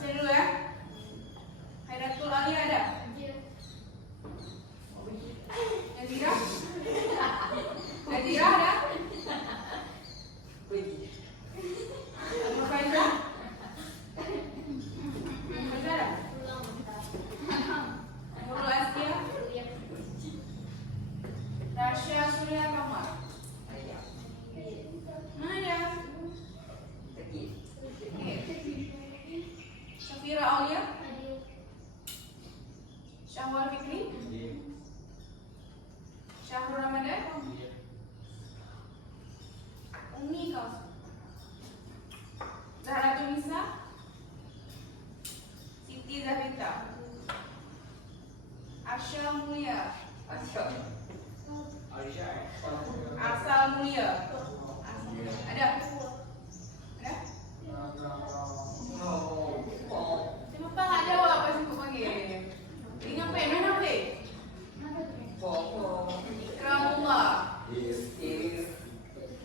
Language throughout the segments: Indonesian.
Saya dulu ya. Hairatul Alia ada? Nazira? Nazira ada? Faiza? Faiza ada? Nurul Askia? Rasya Surya Kamar? Ada. Syafira Aulia? Syahwal Fikri? Syahrul Ramadan? Umi kau? Zahratul Nisa? Siti Zahrita? Arsha Mulia? Asal Mulia? Ada? Ada? Siapa tak jawab apa sih panggil? Ingat apa? Mana apa? Ikramullah.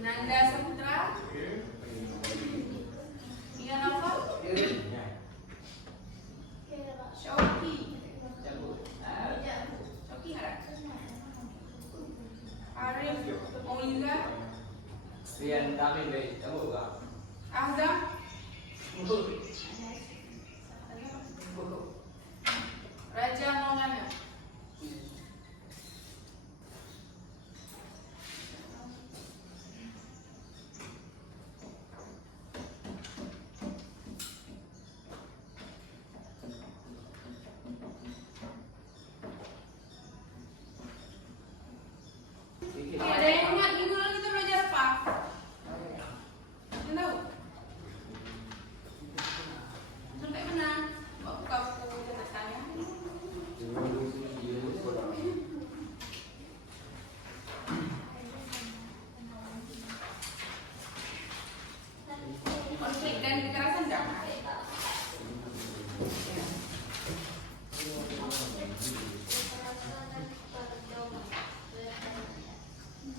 Nanda Saputra. Ian apa? Syauki. Syauki ada? Arif Moiza. Rian kami baik, kamu enggak? Azam. Raja Maulana. Ada yang ingat minggu lalu kita belajar apa? Yang tahu? Sampai mana? Buka buku catatannya. Konflik dan kekerasan dah.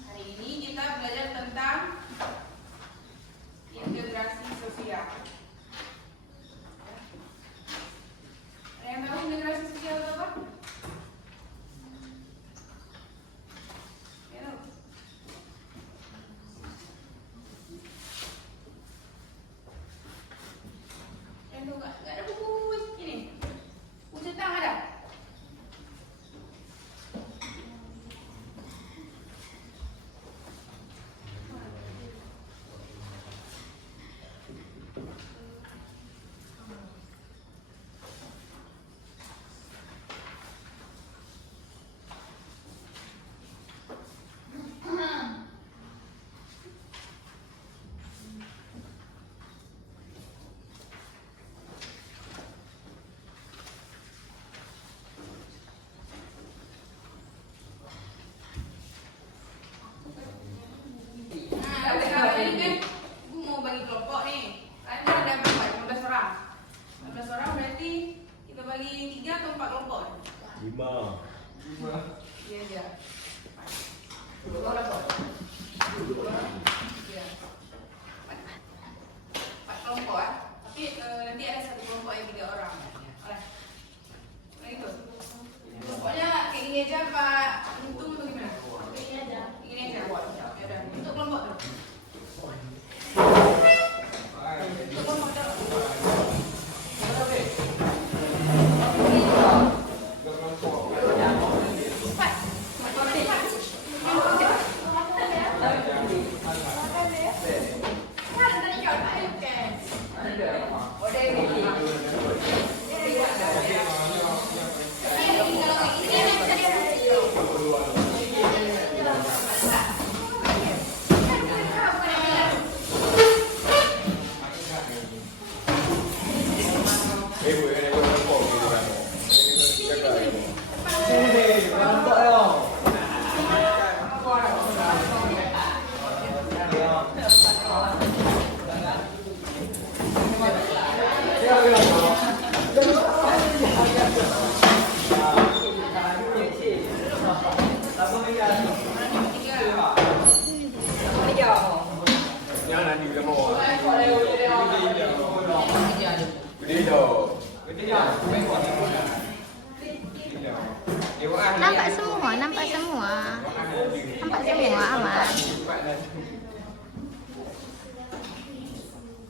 Hari ini kita belajar tentang integrasi sosial. Ada yang tahu integrasi sosial itu apa? Ya, tahu? Yang tahu nggak? Nggak ada buku ini. Buku cetak ada? Nah, sekarang ini kan ibu mau bagi kelompok nih. Kalian kan ada berapa? 15 orang. 15 orang berarti kita bagi 3 atau 4 kelompok? 5. Iya aja. 2 orang kok. 2 orang. Iya. 4 kelompok ya. Tapi nanti ada satu kelompok yang 3 orang. Oleh. Nah itu. Pokoknya kayak gini aja Pak. Untung atau gimana? Gini aja. Gini aja. Ya udah. Untuk kelompok tuh. Untuk kelompok tuh. Pak. Nampak semua, nampak semua. Nampak semua aman.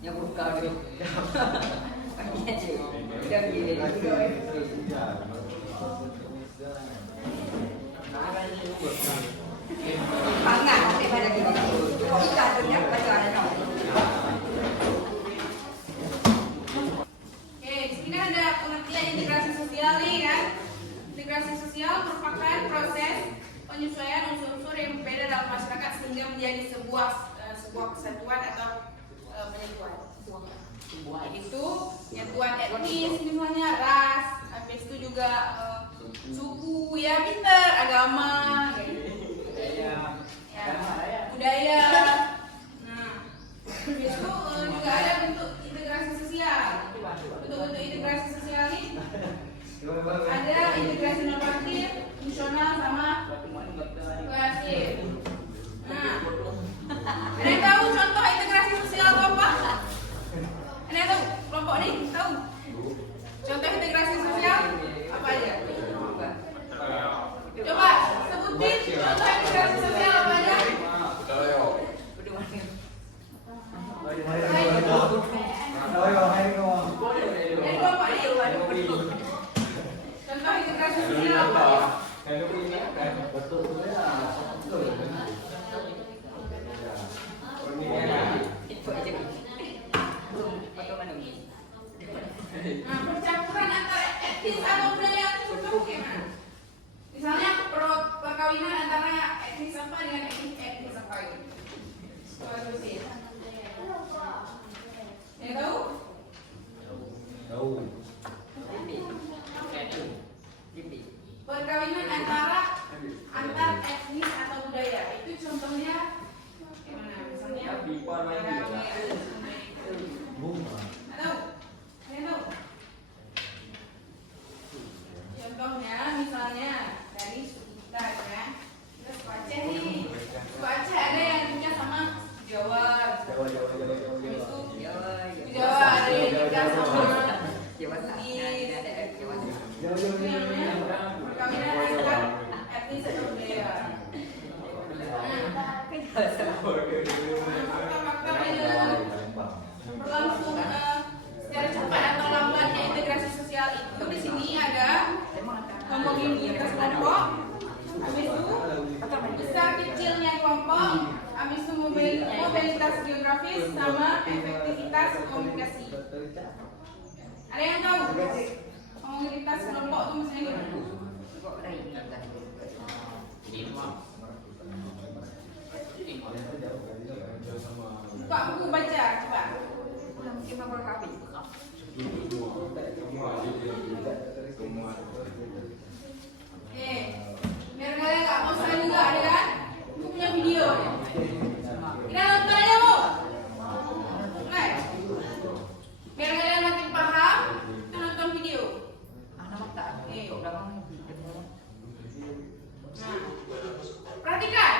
Yang buka dia. Bagi aja. Udah gini. Pangan daripada gini. Kita punya pacaran no. Oke, di sini ada pengertian integrasi sosial nih kan. Integrasi sosial merupakan proses penyesuaian unsur-unsur yang berbeda dalam masyarakat sehingga menjadi sebuah kesatuan atau penyatuan. Itu penyatuan etnis misalnya ras, habis itu juga suku ya pinter, agama, ya, budaya. Nah, habis itu juga ada bentuk integrasi sosial. Bentuk-bentuk integrasi sosial ini ada integrasi normatif, fungsional sama koerasif. Nah, ada yang tahu contoh integrasi sosial itu apa? Ada yang tahu? Kelompok ini tahu? Contoh integrasi sosial apa aja? Coba sebutin contoh integrasi sosial apa aja? Dari kelompok ini. Contoh integrasi sosial apa aja? Itu aja. Nah, percampuran antara etnis atau budaya itu bagaimana? Misalnya perkawinan antara etnis apa dengan etnis apa itu? Coba terusin. Yang tahu? Perkawinan antar etnis atau budaya itu contohnya gimana? Misalnya contohnya misalnya dari suku kita ya, kita suku Aceh nih, suku Aceh ada yang punya sama Jawa, Jawa ada yang nikah sama Bugis, itu namanya perkawinan antar etnis atau budaya. Fakta-fakta berlangsung secara cepat atau lambatnya integrasi sosial itu di sini ada homogenitas kelompok, habis itu besar kecilnya kelompok, habis itu mobilitas geografis sama efektivitas komunikasi. Ada yang tahu homogenitas kelompok itu maksudnya gimana? Buka buku baca coba. Mungkin mau berkabin. Oke, biar kalian nggak bosan juga ada kan? Aku punya video. Kita nonton aja bu. Oke, biar kalian makin paham, kita nonton video. Oke. Nah, perhatikan.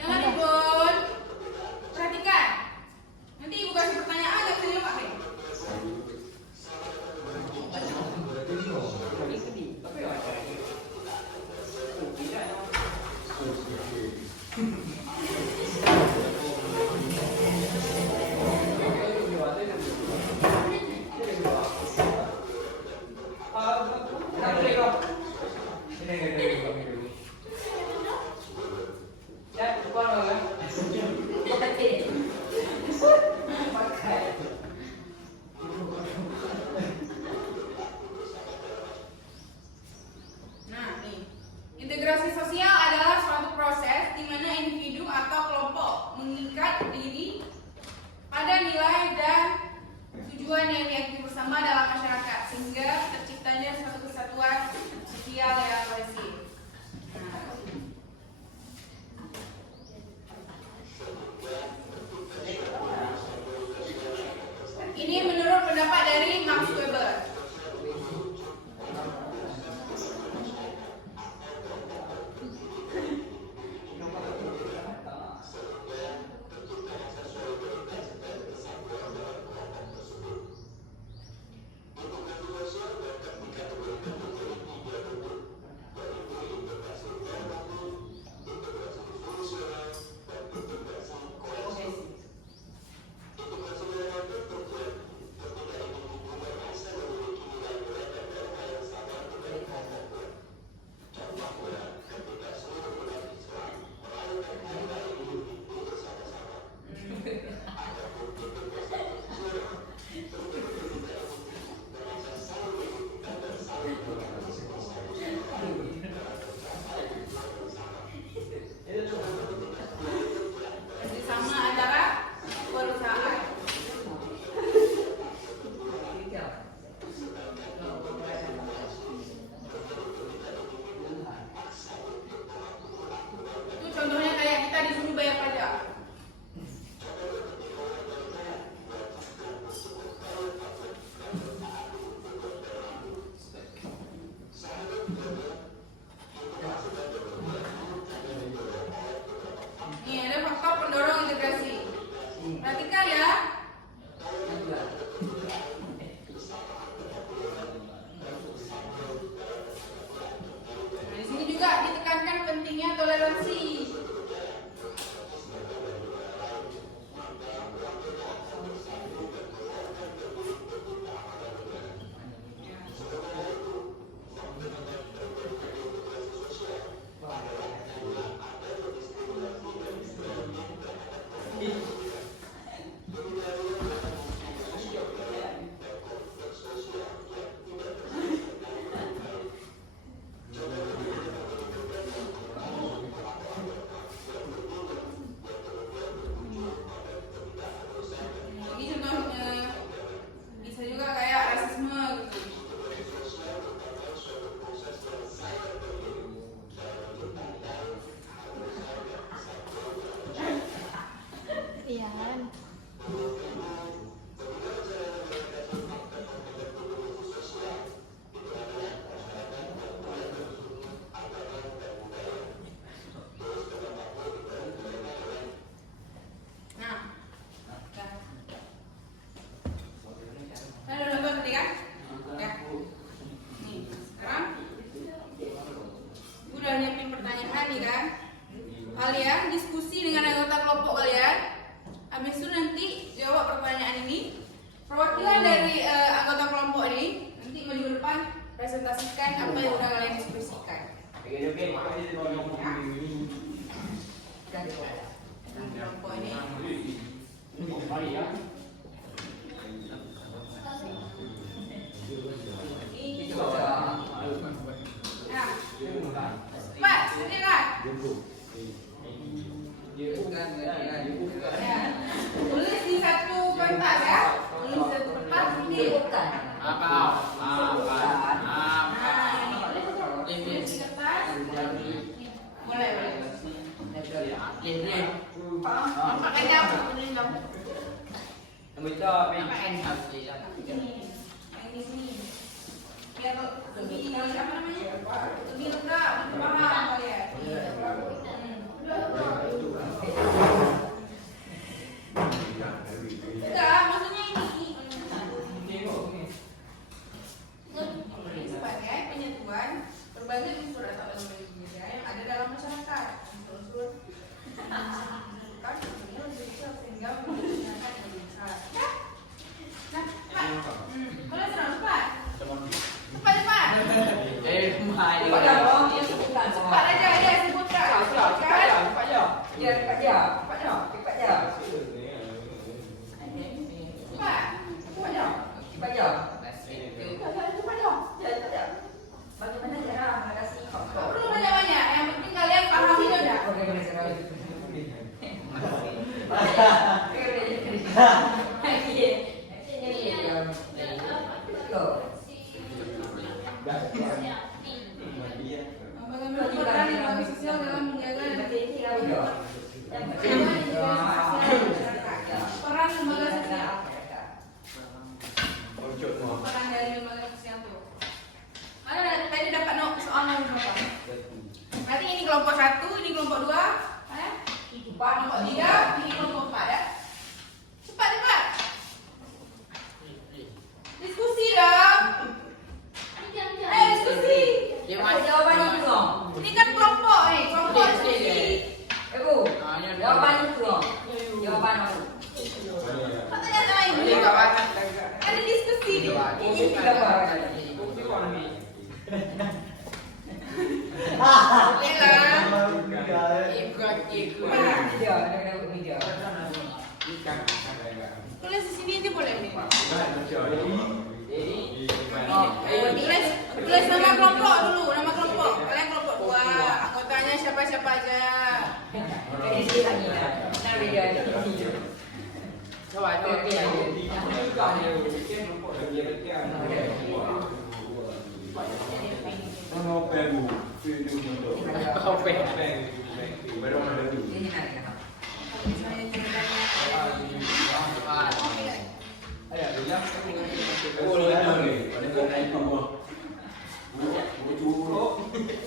Jangan ribut. Perhatikan. Nanti ibu kasih pertanyaan, nggak bisa jawab deh. Nah, nih. Integrasi sosial adalah suatu proses di mana individu vertikal ya. Nah, di sini juga ditekankan pentingnya toleransi. Ini contohnya bisa juga kayak rasisme gitu. Iya. Nah, udah nonton tadi kan? Ya. Nih, sekarang udah nyiapin pertanyaan nih kan? Kalian diskusi dengan anggota kelompok kalian. Habis itu nanti jawab pertanyaan ini. Perwakilan dari anggota kelompok ini nanti maju ke depan presentasikan apa yang udah kalian diskusikan. Kelompok ini. Nah, Pak, sendirilah. Ya. Tulis di satu kertas ya. Tulis di satu kertas ini. Apa? Tulis di kertas. Boleh. Pakai jam. Tulis jam. Yang di sini. Biar lebih apa namanya? Lebih lengkap, lebih paham kalian. Enggak, maksudnya ini. Sebagai penyatuan berbagai unsur atau elemen budaya yang ada dalam masyarakat. Unsur-unsur kan sehingga menggunakan Indonesia. Nah, Pak. Boleh terus, Pak. Cepat. Cepat aja ya, sebutkan. Ya, cepat ya. Bagaimana cara mengatasi konflik? Perlu banyak-banyak, yang penting kalian pahami aja. Oke, boleh cara. Bagaimana peran lembaga sosial dalam menjaga dan peran lembaga sosial. Peran dari lembaga sosial tuh. Mana tadi dapat soalnya berapa? Berarti ini kelompok 1, ini kelompok 2, kelompok 3, ini kelompok 4 ya. Cepat. Diskusi dong. Ayo diskusi. Jawabannya itu dong. Ini kan kelompok nih, kelompok diskusi. Bu, jawabannya itu dong. Jawaban aku. Katanya lain. Ada diskusi nih. Ini juga apa? Video, ada video. Tulis di sini aja boleh nih. Oh, Tulis nama kelompok dulu, nama kelompok. Kalian kelompok 2, anggotanya siapa-siapa aja. ini sih lagi ya. Nah, video aja. Coba Ini nanti ya.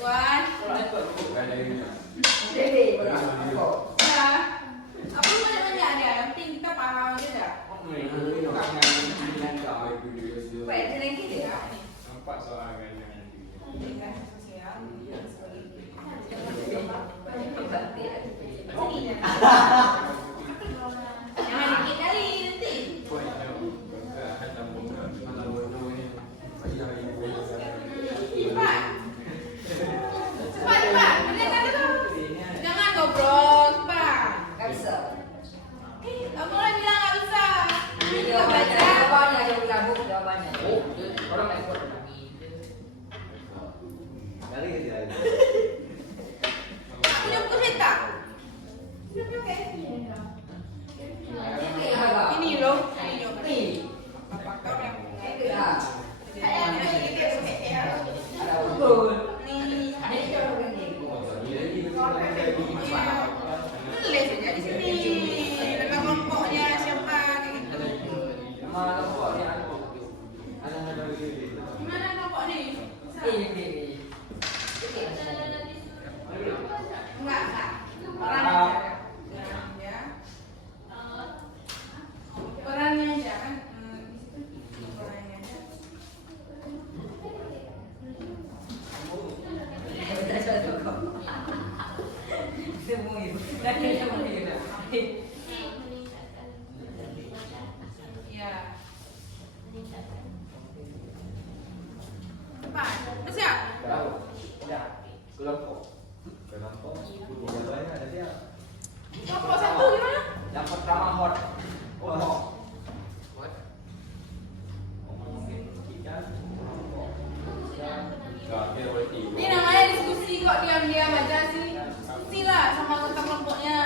Wan, Jadi, ya. Apa banyak-banyak ada, yang penting kita paham Ya. Cepat. Udah siap? Kelompok satu gimana? Yang pertama hot. Hot. Ini namanya diskusi kok, diam-diam aja sih. Diskusi lah sama anggota kelompoknya.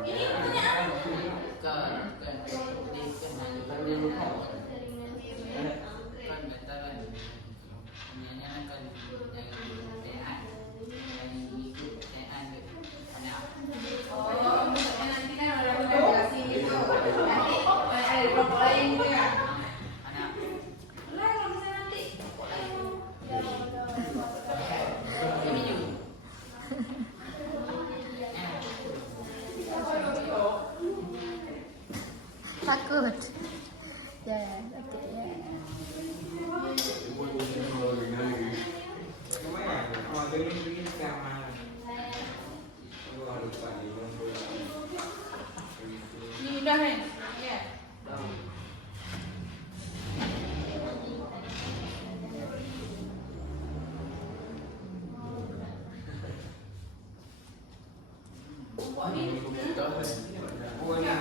Ini pertanyaan. Oh, maksudnya nanti kan udah jelasin gitu. Nanti ada kelompok lain gitu ya. Lah kalau misalnya nanti kelompok lain. Takut. Ya, takut ya. Ini udah men. Ya. Kok ini? Ya.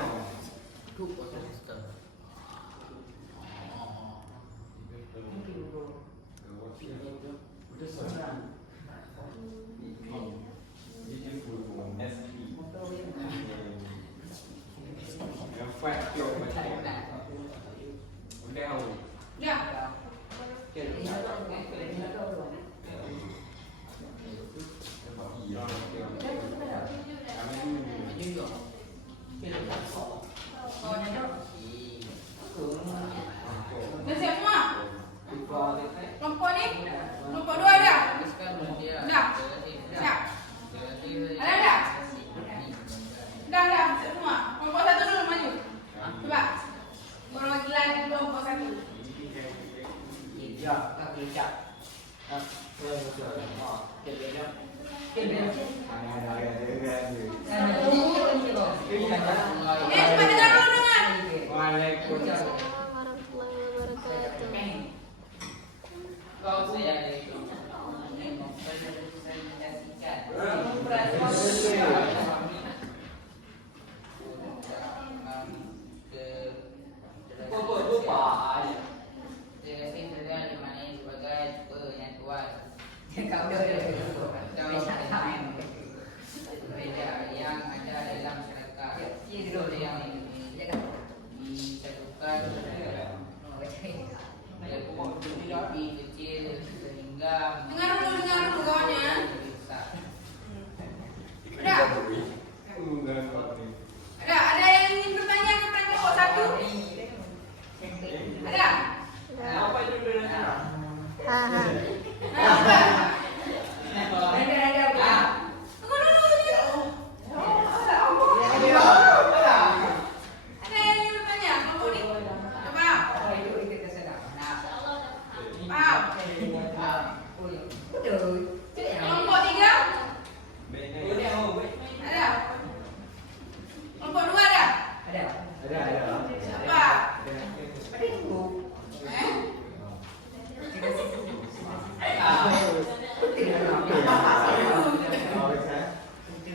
Udah siap semua? Kelompok ini? Kelompok dua udah? Udah? Siap? Ada? Udah, siap semua. Kelompok satu dulu maju. Coba. Perwakilan kelompok satu. Cepat dengar dulu dengar. Warahmatullahi wabarakatuh. Dengar dulu kawannya. Udah. Ada yang ingin bertanya tentang kelompok satu? Ada? Haha. Nah, coba. Tunggu dulu. Ada yang ingin bertanya kelompok ini? Coba. Kelompok tiga? Ada? Kelompok dua ada? Siapa?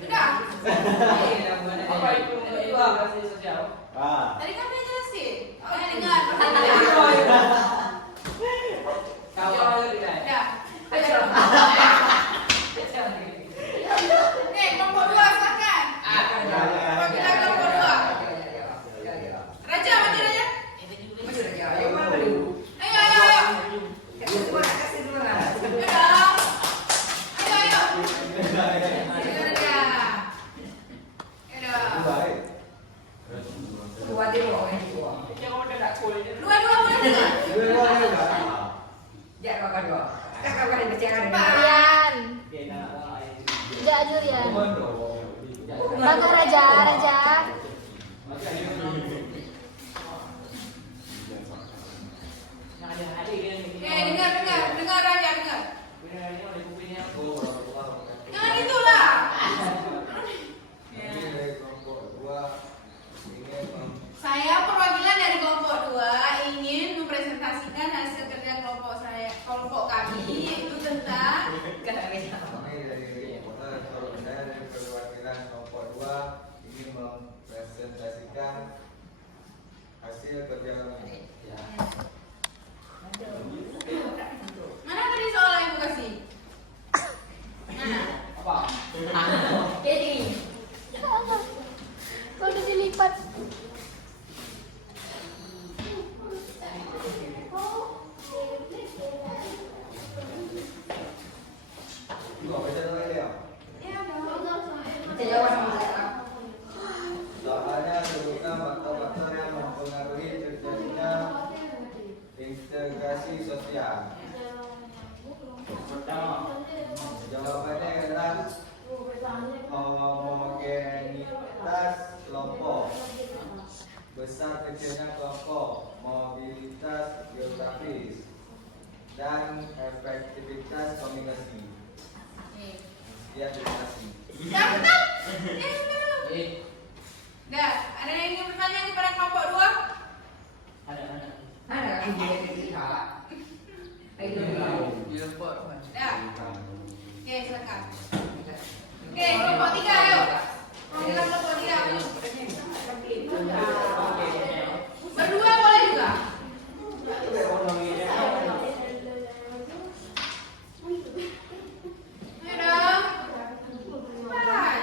Udah? Tadi kan dia jelasin. Oh, ya dengar. Udah. Nih, kelompok dua silakan. Perwakilan kelompok dua. Raja, maju Raja. Ayo. Ayo dong. Ayo. Kakak bicara Rian. Jajur ya. Bangga Raja, Raja. Dengar Raja, dengar. Jangan itulah. Saya perwakilan dari kelompok 2 ingin mempresentasikan hasil kerja kelompok saya, kelompok kami, yaitu tentang Kami dari perwakilan kelompok 2 ingin mempresentasikan hasil kerja kami. mana tadi soal yang aku kasih? Mana? Apa? Jadi Kalau udah dilipat. Juga baca dulu ya. ya dong. Jawab sama saya. Soalnya sebutkan faktor-faktor yang mempengaruhi terjadinya integrasi sosial. Pertama. Jawabannya adalah homogenitas kelompok, besar kecilnya kelompok, mobilitas geografis, dan efektivitas komunikasi. Ya, terima kasih. Ya betul. Dah, ada yang ingin bertanya kepada kelompok 2? Ada. Ada yang jadi kita. Dah. Oke, silakan. Oke, kelompok 3 ayo. Perwakilan kelompok 3 ayo. Berdua boleh juga? Ayo dong. Cepat.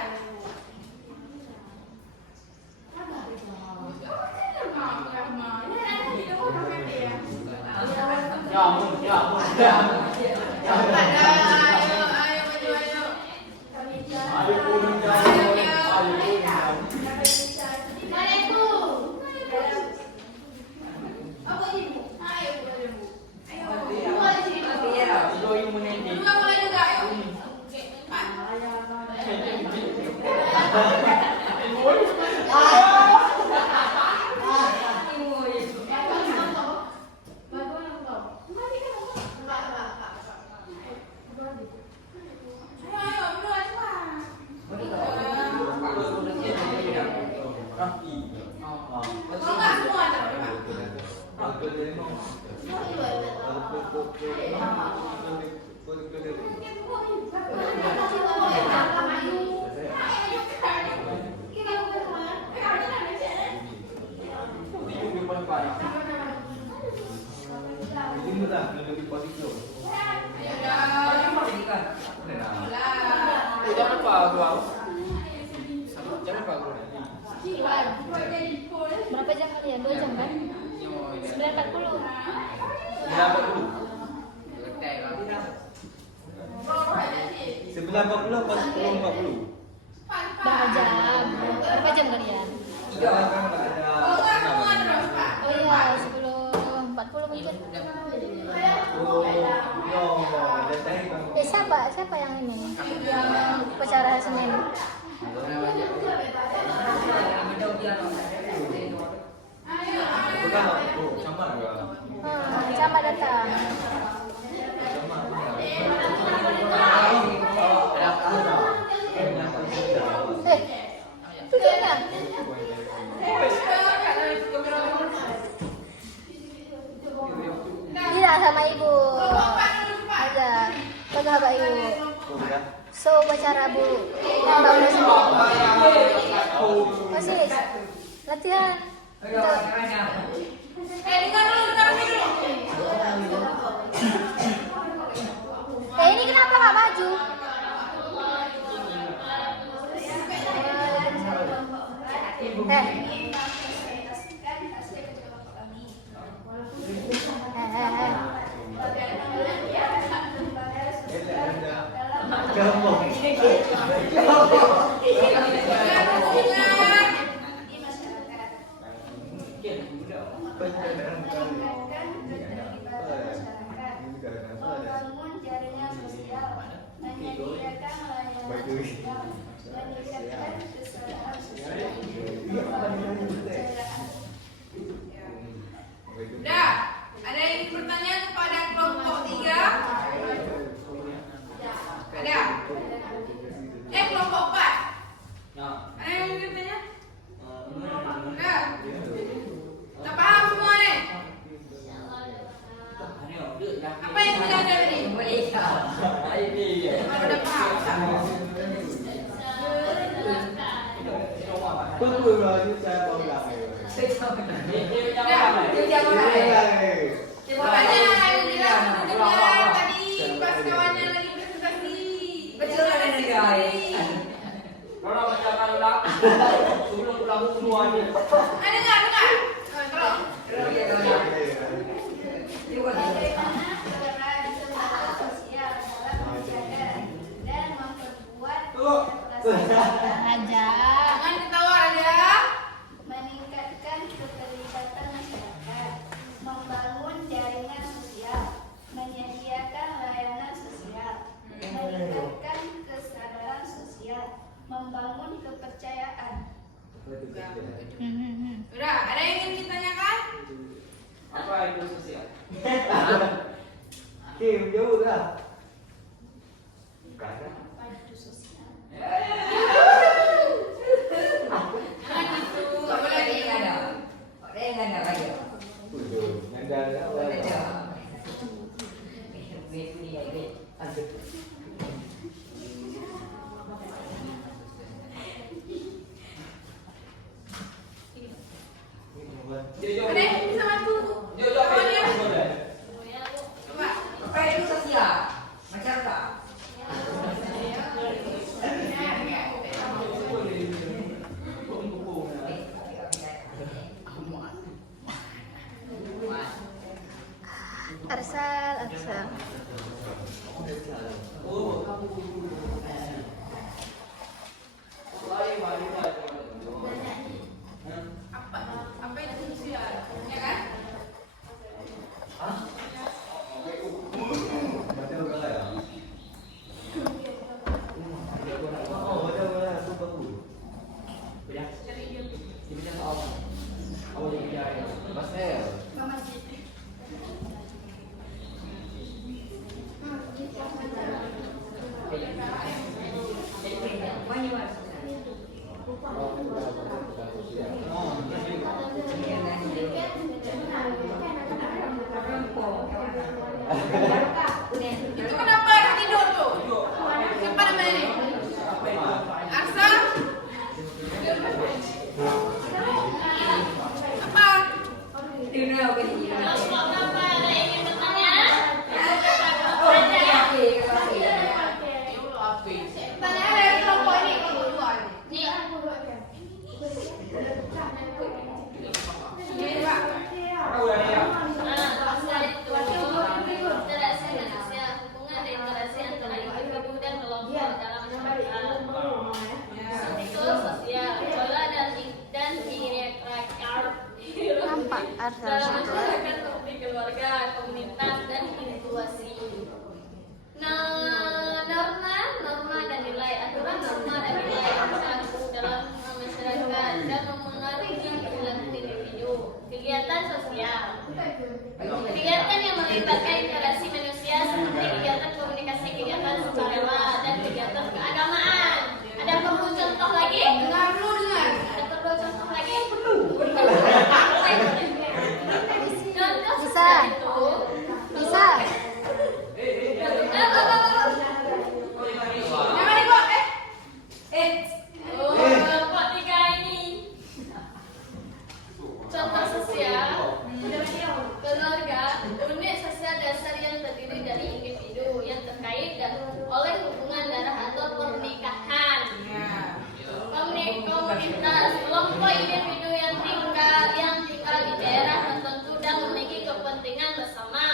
Cepat dah. Ayo, ayo maju ayo. Mana itu? Apa ibu? Ayo ibu. Ayo. Dua di sini. Dua boleh juga ayo. Oke, cepat. Ayo, berdua cepat. Mau nggak semua cepat. Ini lah lebih positif. Ayo dong. Lah. Jangan lupa gua. Jangan lupa gua. Berapa jam kalian? 2 jam kan? 9.40. Dapat dulu. 9.40 pas 10.40. Berapa jam? Berapa jam kalian? Sekarang kan ada Mau nggak semua terus pak? Oh iya, 10.40 mungkin. Siapa yang ini? Yang upacara Senin. Ayo, ayo. sama enggak? Sama datang. Tunjukkan. Bilang sama ibu. Aja. Pegang Pak Ibu. So upacara Bu yang bangun sendiri. Masih latihan. Untuk Dengar dulu. ini kenapa nggak maju? menyediakan layanan sosial, meningkatkan kesadaran sosial, membangun kepercayaan. Udah, ada yang ingin bertanya kepada kelompok 3? Ada? Kelompok 4? Ada yang ingin bertanya? Udah? Tak paham semua nih? Apa yang belajar tadi? Kalau udah paham, Betul lah, itu saya baru bilang. makanya yang bilang dengar tadi pas kawannya lagi presentasi. Betul kan guys? Kalau bacakan ulang sebelum ulang semuanya. Dengar. Tolong. Bagaimana peran kesadaran sosial dalam menjaga dan memperkuat keterlibatan Jangan ketawa aja. meningkatkan keterlibatan masyarakat, membangun jaringan sosial, menyediakan layanan sosial, meningkatkan kesadaran sosial, membangun kepercayaan. Udah, ada yang ingin ditanyakan? Apa itu sosial? Kim, jauh dah. Apa itu sosial? Jangan gitu, nggak boleh lagi. Ada lagi. Betul. Ada. Ada yang bisa bantu? Kawannya? Coba. Apa itu sosial? Masyarakat. Arsal. Apa itu sosial? Ya kan? Betul lah ya. Oh, betul lah, itu bagus. Mas El. Itu kenapa ada tidur tuh? Siapa namanya nih? Arsa? Apa? Pertanyaan dari kelompok ini, kelompok 2 ini. Ini Pak. Nampak Arsal di keluarga, komunitas, dan individuasi. Norma dan nilai, aturan norma dan nilai yang berlaku dalam masyarakat dan mempengaruhi perilaku individu. Kegiatan sosial, kegiatan yang melibatkan interaksi manusia seperti kegiatan komunikasi, kegiatan sukarela, dan kegiatan keagamaan. Ada perlu contoh lagi? Dengar dulu, dengar. Ada perlu contoh lagi? Contoh Bisa. sosial itu. Bisa. Jangan dibawa, Kelompok 3 ini. Contoh sosial. Keluarga, unit sosial dasar yang terdiri dari individu yang terkait dan oleh hubungan darah atau pernikahan. Komunitas, kelompok individu yang tinggal di daerah tertentu dan memiliki kepentingan bersama.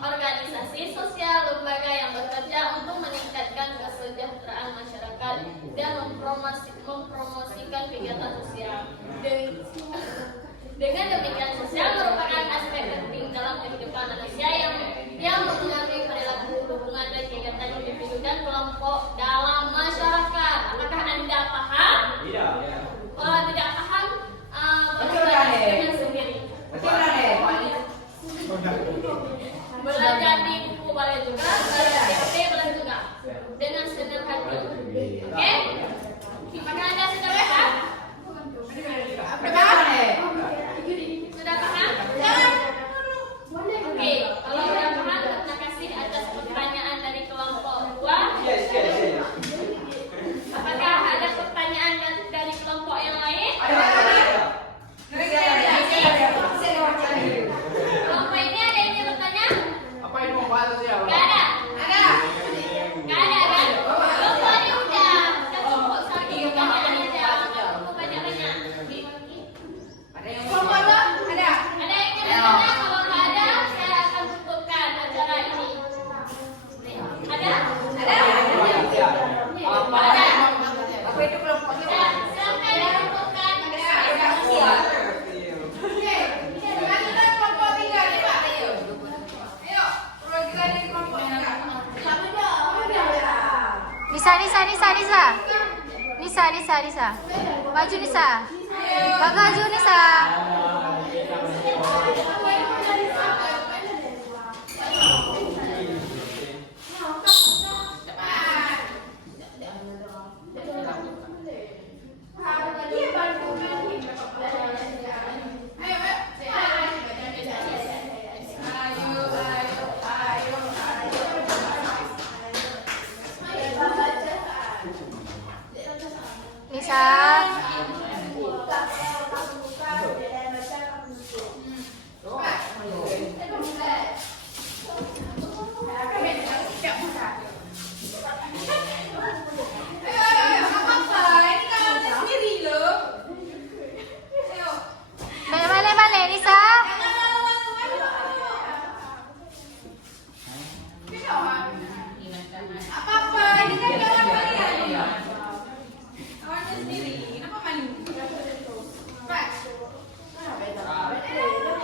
Organisasi sosial, lembaga yang bekerja untuk meningkatkan kesejahteraan masyarakat dan mempromosikan kegiatan sosial. Dengan demikian, sosial merupakan aspek penting dalam kehidupan manusia yang mempengaruhi perilaku, hubungan dan kegiatan individu dan kelompok Nisa. Maju Nisa. Maju Nisa. Nisa. Balik Nisa.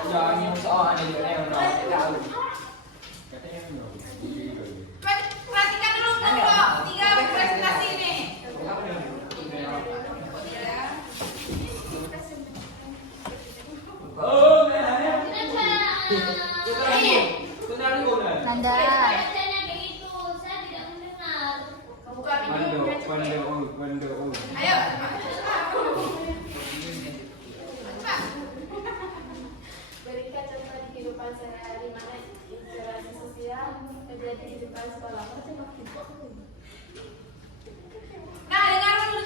Jangan yang soal ada juga yang tahu. Katanya kan mau. Perhatikan dulu kelompok 3 presentasi ini. Oh, merahnya. Benar dulu. Nanda. Bacanya kayak gitu, saya tidak mendengar. Buka video. Mando. Ayo. Berikan contoh di kehidupan sehari-hari mana interaksi sosial terjadi di depan sekolah. Nah, dengar dulu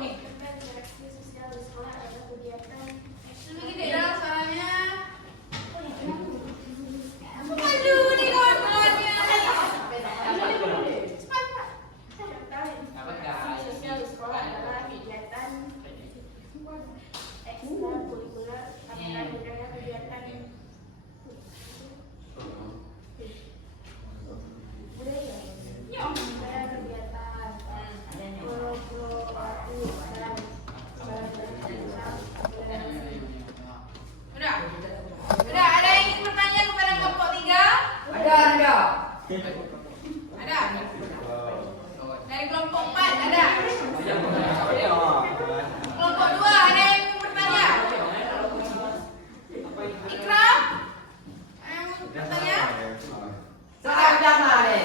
nih. Interaksi sosial di sekolah adalah kegiatan Lebih gede dong suaranya. Aduh, ini kawan-kawannya. sosial di sekolah adalah kegiatan ekstrakurikuler apakah budaya kegiatan budaya kegiatan kolaboratif dan Udah, ada yang ingin bertanya kepada kelompok 3? Ada. Ada. Dari kelompok 4 ada. Kelompok 2 ada yang ingin bertanya? Ikram? Ada yang ingin bertanya? Soal jangan deh.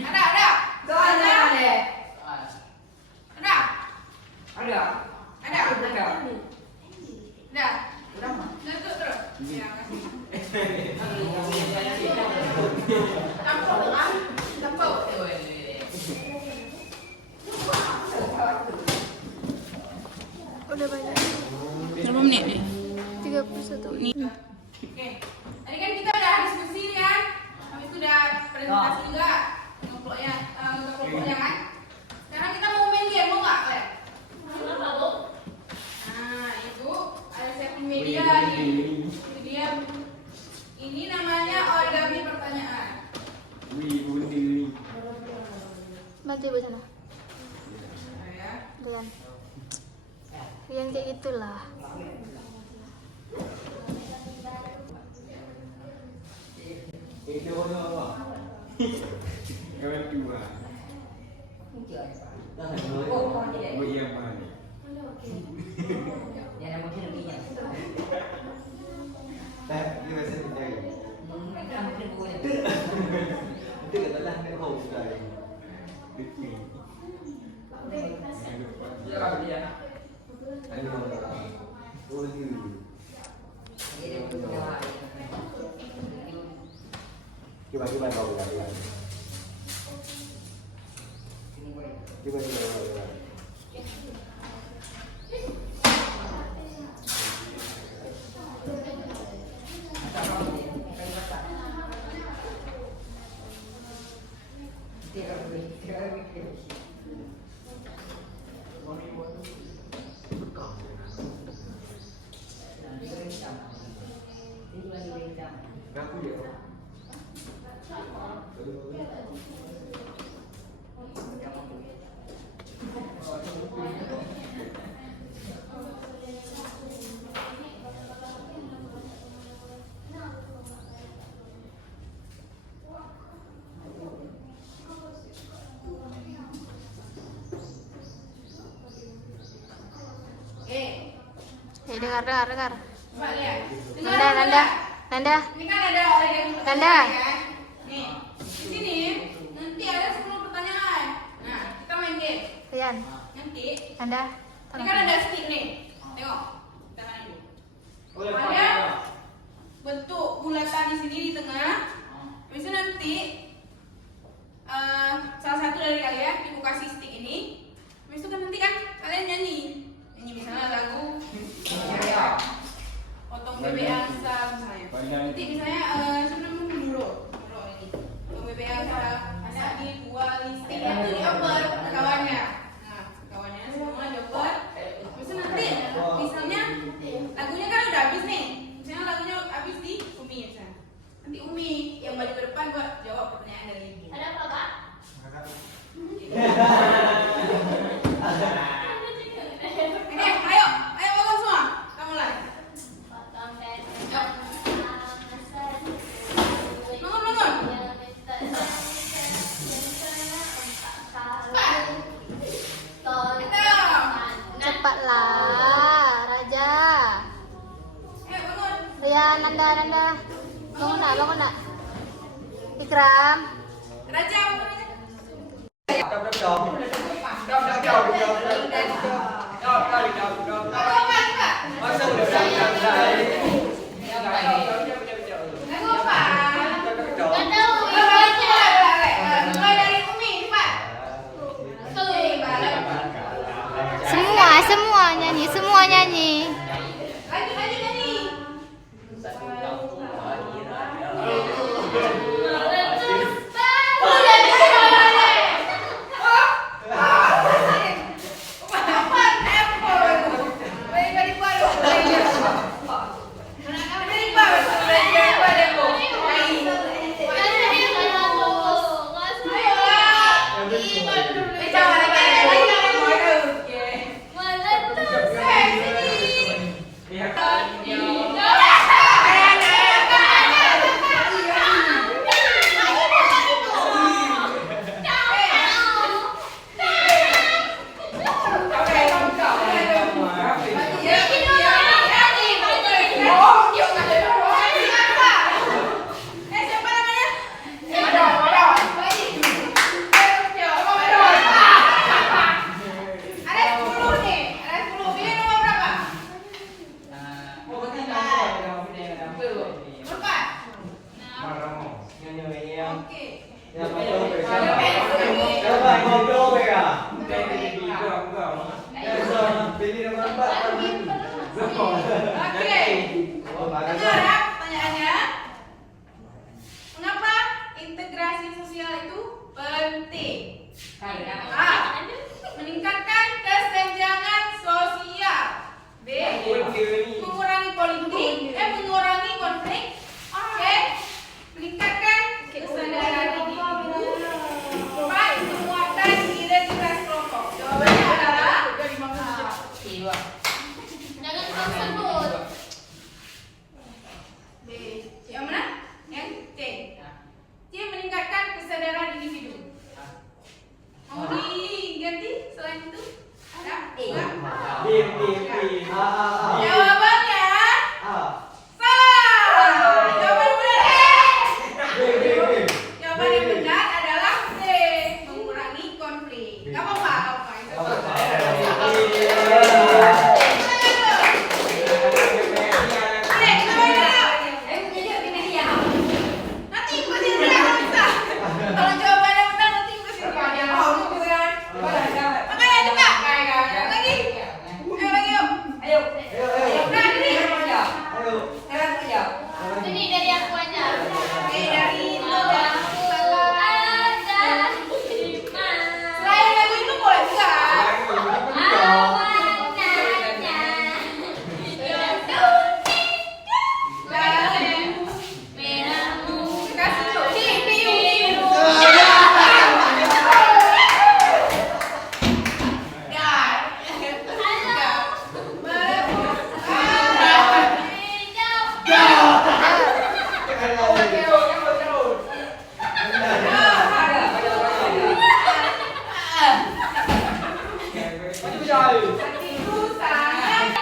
Ada. Soal jangan deh. Ada. Ada. Ada. Ada. Berapa? Tutup terus. Ya, kasih. Tampuk. Udah banyak. Berapa menit nih? 31. Oke. Tadi kan kita udah diskusi kan? Habis itu udah presentasi juga kelompoknya, untuk kelompoknya kan? Sekarang kita mau main game, mau nggak, Le? Kenapa, Bu? Nah, itu ada setting media nih. Ini dia. Ini namanya origami pertanyaan. Bantu ibu sana. Nah, ya. Rian. Rian kayak gitulah. Itu apa? Kawan dua. Bagaimana? Ya nama mungkin lebihnya. Ini masih menjadi. Mereka mungkin boleh. Itu adalah nekau sekali. Ya, dia. Oh, ini. Dia punya. Coba kau buka. Ini boleh. Coba. Berapa dia? Ya dengar. Coba lihat. Dengar Nanda, dulu Nanda, dah. Nanda. Ini kan ada orang yang Nanda. kan? Nih, di sini nanti ada 10 pertanyaan. Nah, kita main game. Rian, Nanti Nanda. ini kan ada stick nih. Tengok. Kita main dulu. Ada bentuk bulatan di sini di tengah. Habis itu nanti salah satu dari kalian ibu kasih stick ini. Habis itu kan nanti kan kalian nyanyi misalnya lagu potong bebek angsa misalnya. Nanti misalnya sebelum dulu ini potong bebek angsa asal di buah listing itu dioper ke kawannya. Nah kawannya semua dioper. Habis itu nanti misalnya lagunya kan udah habis nih. Misalnya lagunya habis di Umi misalnya. Nanti Umi yang balik ke depan buat jawab pertanyaan dari ibu. Ada apa, Pak? Ini ayo bangun semua. Kamu mulai. Cepatlah, Raja. Ayo bangun. Rian, Nanda. Bangun nak. Ikram. Raja bangun aja. Mulai dari Umi, cepat. Semua nyanyi. Lanjut nyanyi. Pertanyaannya, mengapa integrasi sosial itu penting? A. Meningkatkan kesenjangan sosial. B. Mengurangi konflik. C. Meningkatkan kesadaran individu. 4. Menguatkan identitas kelompok. Jawabannya adalah Jangan kau sebut. B. Yang mana? Yang C. C. Meningkatkan kesadaran individu. Mau diganti selain itu? Ada? Enggak? Jawabannya salah. Jawaban yang benar. Jawaban yang benar adalah C. Mengurangi konflik. Gak apa-apa. Nanti ikutin dia kalau bisa. Kalau jawabannya benar nanti ikutin dia. Makanya coba. Lagi. Lagi yuk. Nah, ini. Ini dari aku aja. Oke, dari itu. Ada lima. Selain lagu itu boleh juga. Kasih tuh. Biru. Hati itu sangat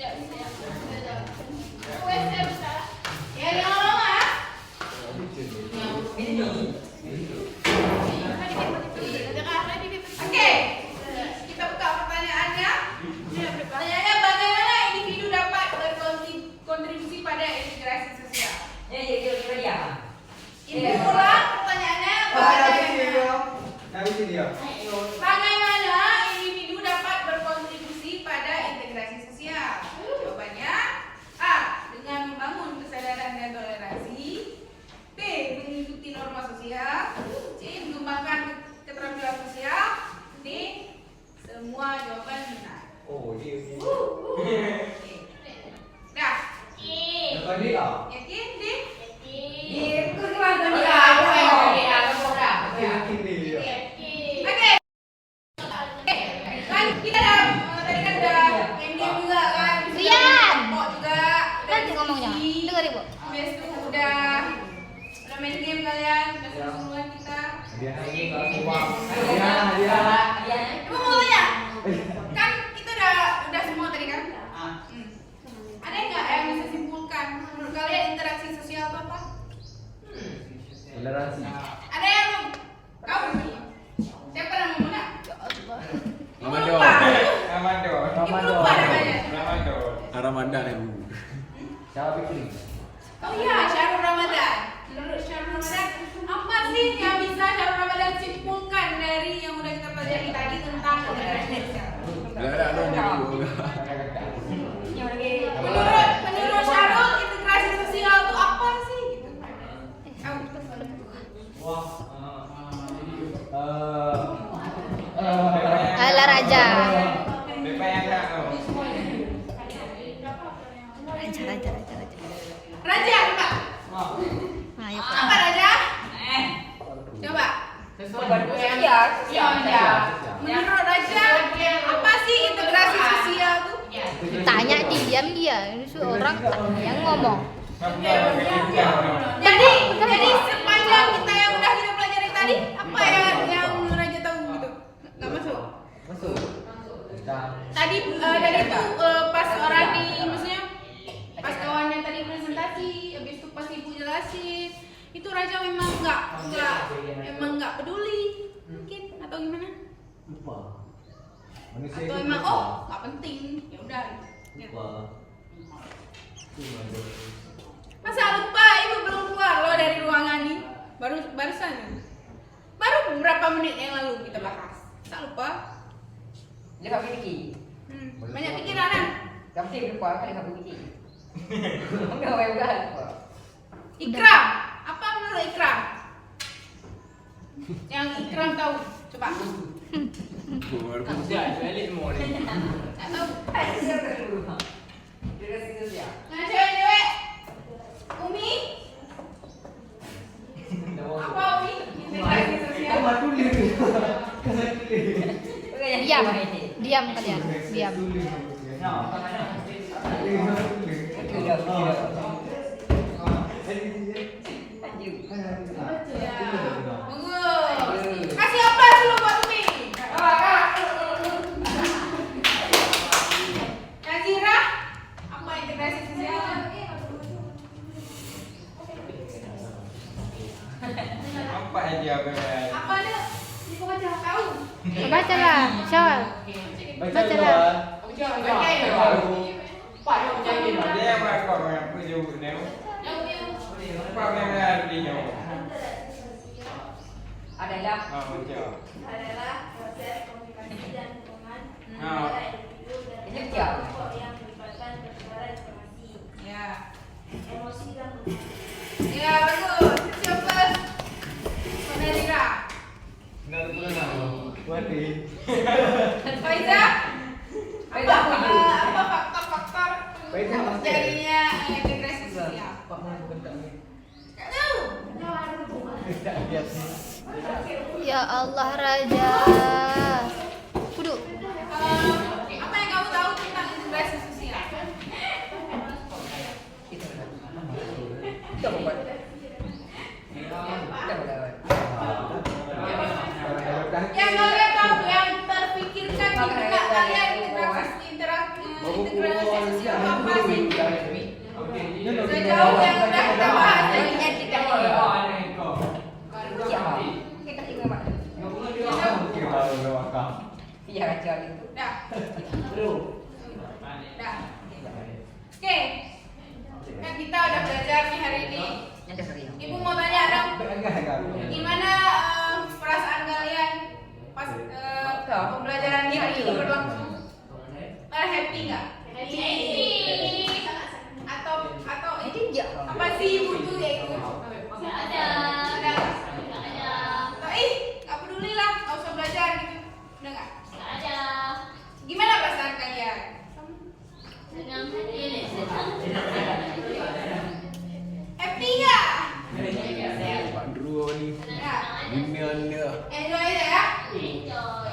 Tidak bisa ya. Ya, yang lama. Oke, kita buka pertanyaannya. Pertanyaannya, bagaimana individu dapat berkontribusi pada integrasi sosial? Ini ulang pertanyaannya. Bagaimana individu dapat berkontribusi pada integrasi sosial? Jawabannya A. Dengan membangun kesadaran dan toleransi. B. Mengikuti norma sosial. C. Mengembangkan keterampilan sosial. D. Semua jawaban benar. Oh, dia. Oke. Dah. Yakin, D? Oke. Kan kita dah tadi kan udah MDM juga kan. Rian. Kok juga. Nanti ngomongnya. Dengar Ibu. Habis itu udah main game kalian, udah seru-seruan kita. Ibu mau tanya? Kan kita udah semua tadi kan? Ada nggak yang bisa simpulkan menurut kalian interaksi sosial itu apa? Toleransi. Ada yang belum? Kau? Siapa yang mau nak? Ramadan. Lupa namanya. Ramadan ya, Bu. Siapa pikir? Oh iya, Syahrul Ramadan. Menurut Syahrul Ramadan, apa sih yang bisa Syahrul Ramadan simpulkan dari yang udah kita pelajari tadi tentang interaksi sosial? Menurut Syahrul, integrasi sosial itu apa sih? Gitu. Ala Raja. Raja, coba. Ayo Pak. Apa Raja? Coba. Menurut Raja, apa sih integrasi sosial tuh? Tanya diam dia. Ini orang yang ngomong. Jadi sepanjang kita yang udah kita pelajari tadi, apa yang Raja tahu gitu? Nggak masuk. Tadi tuh pas orang maksudnya pas kawannya tadi presentasi, habis itu pas ibu jelasin, itu Raja memang nggak peduli mungkin atau gimana? Lupa. Manusia Atau itu emang lupa. nggak penting, ya udah. Gitu. Lupa. Masa lupa ibu belum keluar loh dari ruangan ini? Barusan. Baru beberapa menit yang lalu kita bahas. Masa lupa? Banyak pikiran kan? Ikram, apa menurut Ikram? Yang Ikram tahu, coba. Nggak tahu. Nah cewek-cewek, Umi, apa Umi? Integrasi sosial. Diam kalian. Diam. Bagus. Kasih apa dulu buat Umi? Nazira, apa integrasi sosial? Apa ada? Tahu? Bacalah, Syawal. Bacalah. adalah proses komunikasi dan hubungan antara individu dan kelompok yang melibatkan pertukaran informasi, Ya. emosi dan hubungan. Ya, bagus. Siapa? Nazira. Faiza? Apa faktor-faktor terjadinya integrasi sosial? Nggak tahu. Ya Allah Raja. Kudu. Apa yang kamu tahu tentang integrasi sosial? Yang kalian tahu, yang terpikirkan di benak kalian integrasi nggak apa-apa sih. Sejauh yang udah kita bahas tadi. Kita ingat Pak. Iya kacau itu. Dah. Dah. Oke. Kan kita udah belajar nih hari ini. Yang serius. Ibu mau tanya dong, gimana perasaan kalian pas pembelajaran hari ini berlangsung? Happy nggak? Atau apa sih butuh ya itu? Nggak ada. Nggak peduli lah, nggak usah belajar gitu. Udah nggak? Nggak ada. Gimana perasaan kalian? Senang hati, senang. Happy nggak? Pak Drew ni. Ya. Dunia ni. Enjoy aja ya. Enjoy.